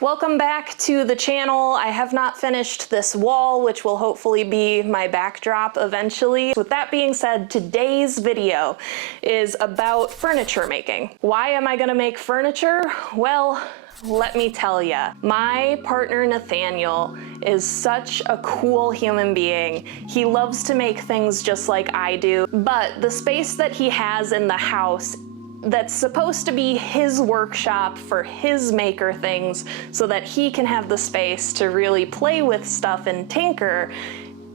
Welcome back to the channel. I have not finished this wall, which will hopefully be my backdrop eventually. With that being said, today's video is about furniture making. Why am I gonna make furniture? Well, let me tell ya. My partner Nathaniel is such a cool human being. He loves to make things just like I do, but the space that he has in the house that's supposed to be his workshop for his maker things so that he can have the space to really play with stuff and tinker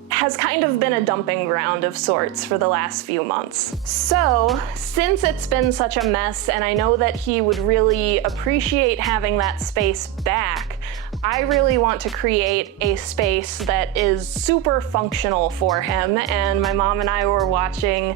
has kind of been a dumping ground of sorts for the last few months. So, since it's been such a mess and I know that he would really appreciate having that space back, I really want to create a space that is super functional for him, and my mom and I were watching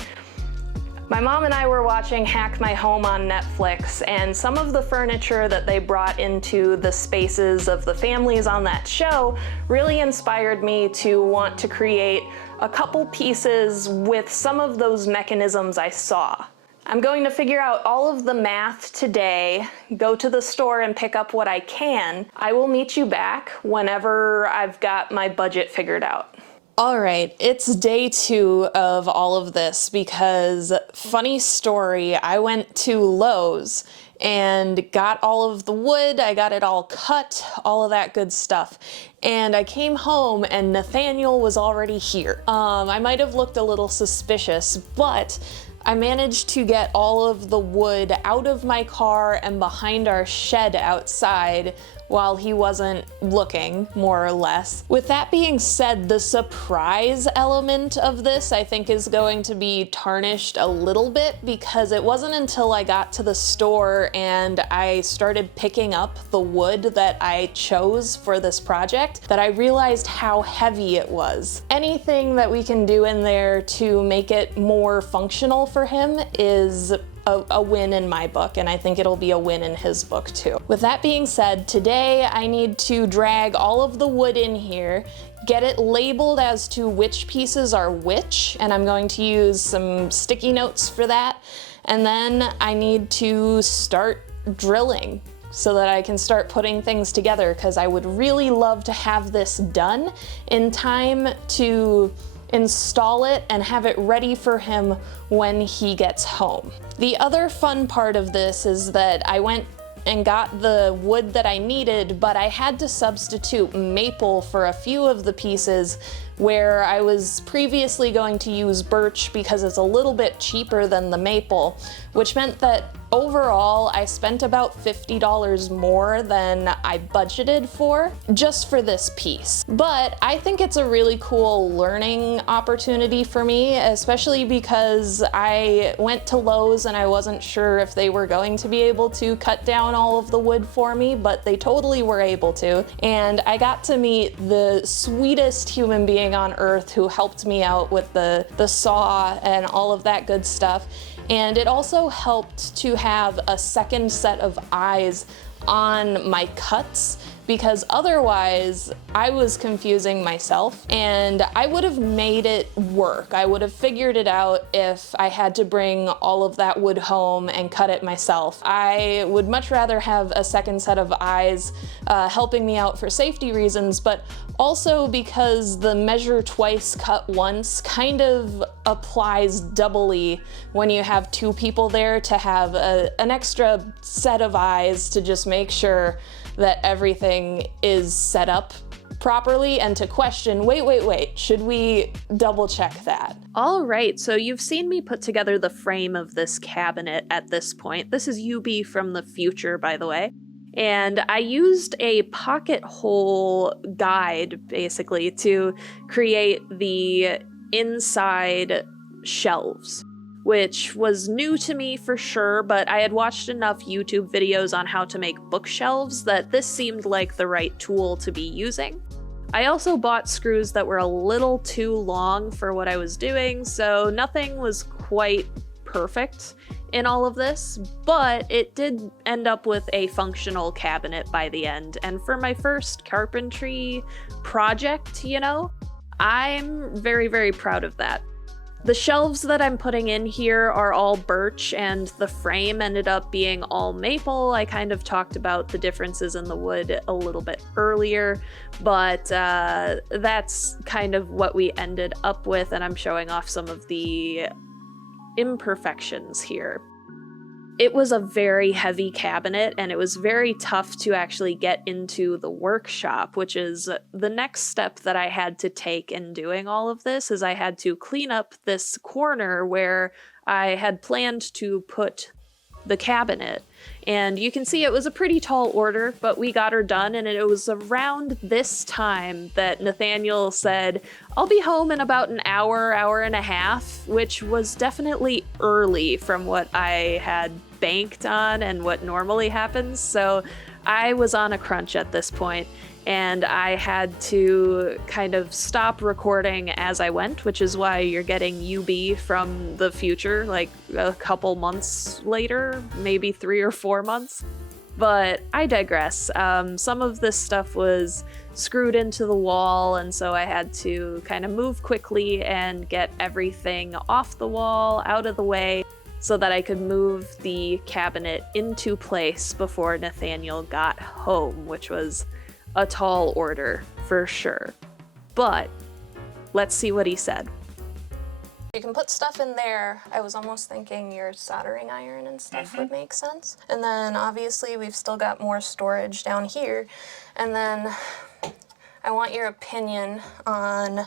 Hack My Home on Netflix, and some of the furniture that they brought into the spaces of the families on that show really inspired me to want to create a couple pieces with some of those mechanisms I saw. I'm going to figure out all of the math today, go to the store and pick up what I can. I will meet you back whenever I've got my budget figured out. All right, it's day 2 of all of this because, funny story, I went to Lowe's and got all of the wood, I got it all cut, all of that good stuff. And I came home and Nathaniel was already here. I might have looked a little suspicious, but I managed to get all of the wood out of my car and behind our shed outside while he wasn't looking, more or less. With that being said, the surprise element of this I think is going to be tarnished a little bit because it wasn't until I got to the store and I started picking up the wood that I chose for this project that I realized how heavy it was. Anything that we can do in there to make it more functional for him is a win in my book, and I think it'll be a win in his book too. With that being said, today I need to drag all of the wood in here, get it labeled as to which pieces are which, and I'm going to use some sticky notes for that, and then I need to start drilling so that I can start putting things together, because I would really love to have this done in time to install it and have it ready for him when he gets home. The other fun part of this is that I went and got the wood that I needed, but I had to substitute maple for a few of the pieces where I was previously going to use birch because it's a little bit cheaper than the maple, which meant that overall I spent about $50 more than I budgeted for just for this piece. But I think it's a really cool learning opportunity for me, especially because I went to Lowe's and I wasn't sure if they were going to be able to cut down all of the wood for me, but they totally were able to. And I got to meet the sweetest human being on earth who helped me out with the saw and all of that good stuff. And it also helped to have a second set of eyes on my cuts, because otherwise I was confusing myself and I would have made it work. I would have figured it out if I had to bring all of that wood home and cut it myself. I would much rather have a second set of eyes helping me out for safety reasons, but also because the measure twice, cut once kind of applies doubly when you have 2 people there to have an extra set of eyes to just make sure that everything is set up properly and to question, wait, should we double check that? All right, so you've seen me put together the frame of this cabinet at this point. This is UB from the future, by the way. And I used a pocket hole guide, basically, to create the inside shelves, which was new to me for sure, but I had watched enough YouTube videos on how to make bookshelves that this seemed like the right tool to be using. I also bought screws that were a little too long for what I was doing, so nothing was quite perfect in all of this, but it did end up with a functional cabinet by the end. And for my first carpentry project, you know, I'm very, very proud of that. The shelves that I'm putting in here are all birch, and the frame ended up being all maple. I kind of talked about the differences in the wood a little bit earlier, but that's kind of what we ended up with, and I'm showing off some of the imperfections here. It was a very heavy cabinet, and it was very tough to actually get into the workshop, which is the next step that I had to take in doing all of this, is I had to clean up this corner where I had planned to put the cabinet. And you can see it was a pretty tall order, but we got her done, and it was around this time that Nathaniel said, "I'll be home in about an hour, hour and a half," which was definitely early from what I had banked on and what normally happens. So I was on a crunch at this point, and I had to kind of stop recording as I went, which is why you're getting UB from the future, like a couple months later, maybe 3 or 4 months. But I digress. Some of this stuff was screwed into the wall, and so I had to kind of move quickly and get everything off the wall, out of the way, so that I could move the cabinet into place before Nathaniel got home, which was a tall order for sure. But let's see what he said. You can put stuff in there. I was almost thinking your soldering iron and stuff would make sense. And then obviously we've still got more storage down here. And then I want your opinion on,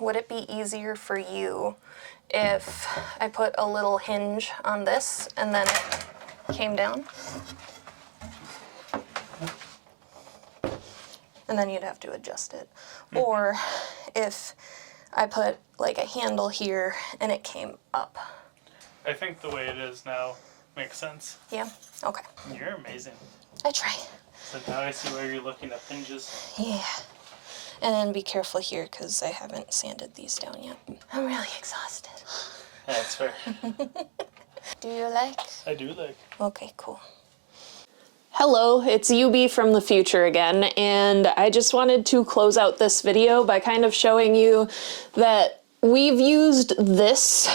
would it be easier for you if I put a little hinge on this and then it came down? And then you'd have to adjust it. Or if I put like a handle here and it came up. I think the way it is now makes sense. Yeah? Okay. You're amazing. I try. So now I see why you're looking at hinges. Yeah. And then be careful here because I haven't sanded these down yet. I'm really exhausted. That's fair. Do you like? I do like. Okay, cool. Hello, it's UB from the future again, and I just wanted to close out this video by kind of showing you that we've used this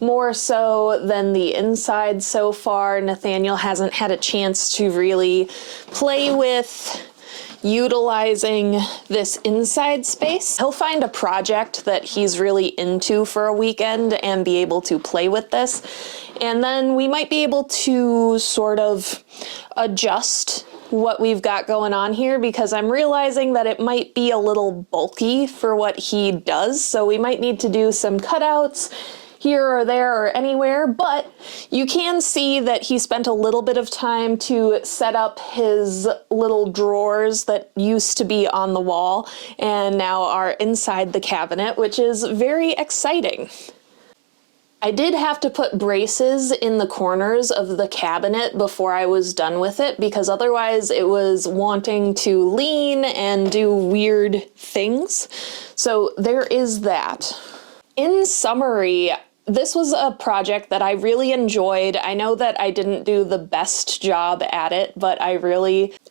more so than the inside so far. Nathaniel hasn't had a chance to really play with utilizing this inside space. He'll find a project that he's really into for a weekend and be able to play with this. And then we might be able to sort of adjust what we've got going on here, because I'm realizing that it might be a little bulky for what he does. So we might need to do some cutouts here or there or anywhere, but you can see that he spent a little bit of time to set up his little drawers that used to be on the wall and now are inside the cabinet, which is very exciting. I did have to put braces in the corners of the cabinet before I was done with it, because otherwise it was wanting to lean and do weird things. So there is that. In summary, this was a project that I really enjoyed. I know that I didn't do the best job at it, but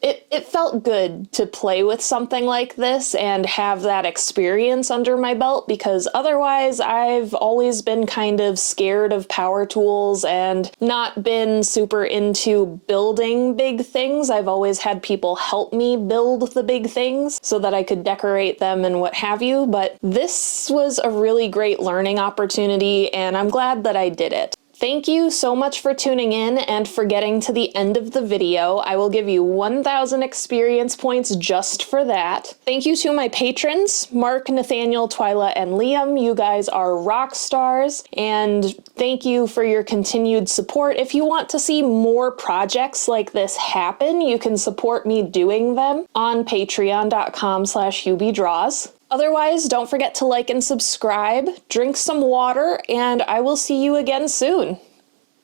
it felt good to play with something like this and have that experience under my belt, because otherwise I've always been kind of scared of power tools and not been super into building big things. I've always had people help me build the big things so that I could decorate them and what have you, but this was a really great learning opportunity, and I'm glad that I did it. Thank you so much for tuning in and for getting to the end of the video. I will give you 1,000 experience points just for that. Thank you to my patrons, Mark, Nathaniel, Twyla, and Liam. You guys are rock stars, and thank you for your continued support. If you want to see more projects like this happen, you can support me doing them on patreon.com/ubdraws. Otherwise, don't forget to like and subscribe, drink some water, and I will see you again soon.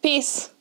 Peace.